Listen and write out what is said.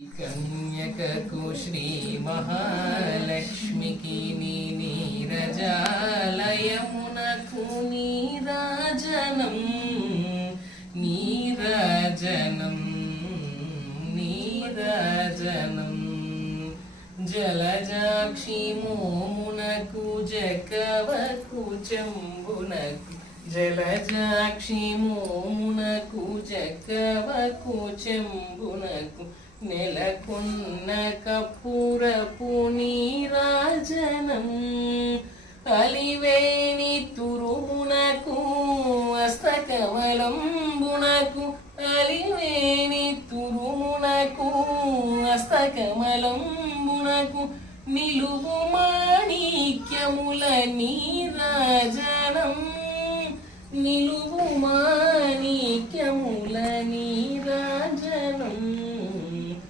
కన్యకకు శ్రీ మహాలక్ష్మికి నీరజాలయమునకు నీరాజనం నీరాజనం నీరాజనం జలజాక్షి మోమునకు జకవకు చెంబునకు జలజాక్షి మోమునకు జకవకు చెంబునకు నెలకొన్న కప్పురపు నీరాజనం అలివేణి తురుమునకు అస్తకమలంబునకు అలివేణి తురుమునకు అస్తకమలంబునకు నిలువు మాణిక్యముల నీరాజనం నిలువు మాణిక్యముల నీరాజనం